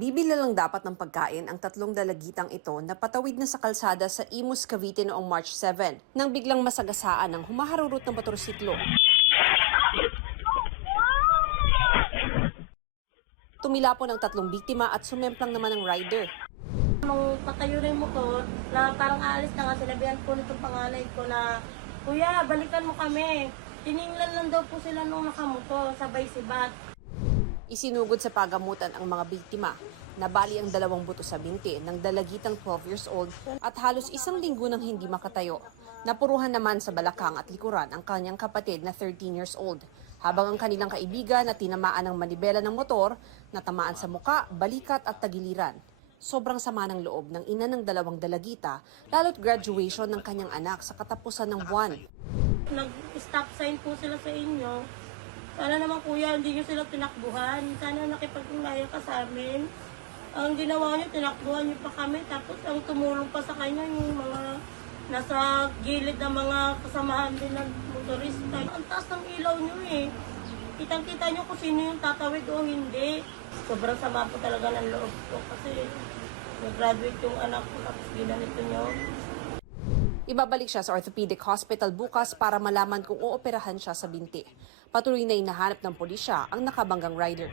Bibili lang dapat ng pagkain ang tatlong dalagitang ito na patawid na sa kalsada sa Imus, Cavite noong March 7 nang biglang masagasaan ng humaharurot ng motorsiklo. Tumila po ng tatlong biktima at sumemplang naman ng rider. Nung patayo na yung motor, na parang aalis na nga, sinabihan po nitong panganay ko na, "Kuya, balikan mo kami." Tininglan lang daw po sila nung nakamotor, sabay sibat. Isinugod sa pagamutan ang mga biktima. Nabali ang 2 buto sa binti ng dalagitang 12 years old at halos 1 linggo nang hindi makatayo. Napuruhan naman sa balakang at likuran ang kanyang kapatid na 13 years old. Habang ang kanilang kaibigan na tinamaan ng manibela ng motor, natamaan sa muka, balikat at tagiliran. Sobrang sama ng loob ng ina ng 2 dalagita, lalo't graduation ng kanyang anak sa katapusan ng buwan. Nag-stop sign po sila sa inyo. Sana naman kuya, hindi nyo sila tinakbuhan. Sana nakipag-ungnayan ka sa amin. Ang ginawa nyo, tinakbuhan nyo pa kami. Tapos ang tumulong pa sa kanya yung mga nasa gilid ng mga kasamahan din ng motorista. Ang taas ng ilaw nyo eh. Kitang-kita nyo kung sino yung tatawid o hindi. Sobrang sama po talaga ng loob ko kasi nag-graduate yung anak ko tapos ginanito nyo. Ibabalik siya sa orthopedic hospital bukas para malaman kung ooperahan siya sa binti. Patuloy na hinahanap ng pulisya ang nakabanggang rider.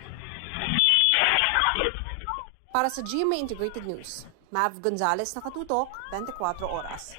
Para sa GMA Integrated News, Mav Gonzalez, nakatutok, 24 oras.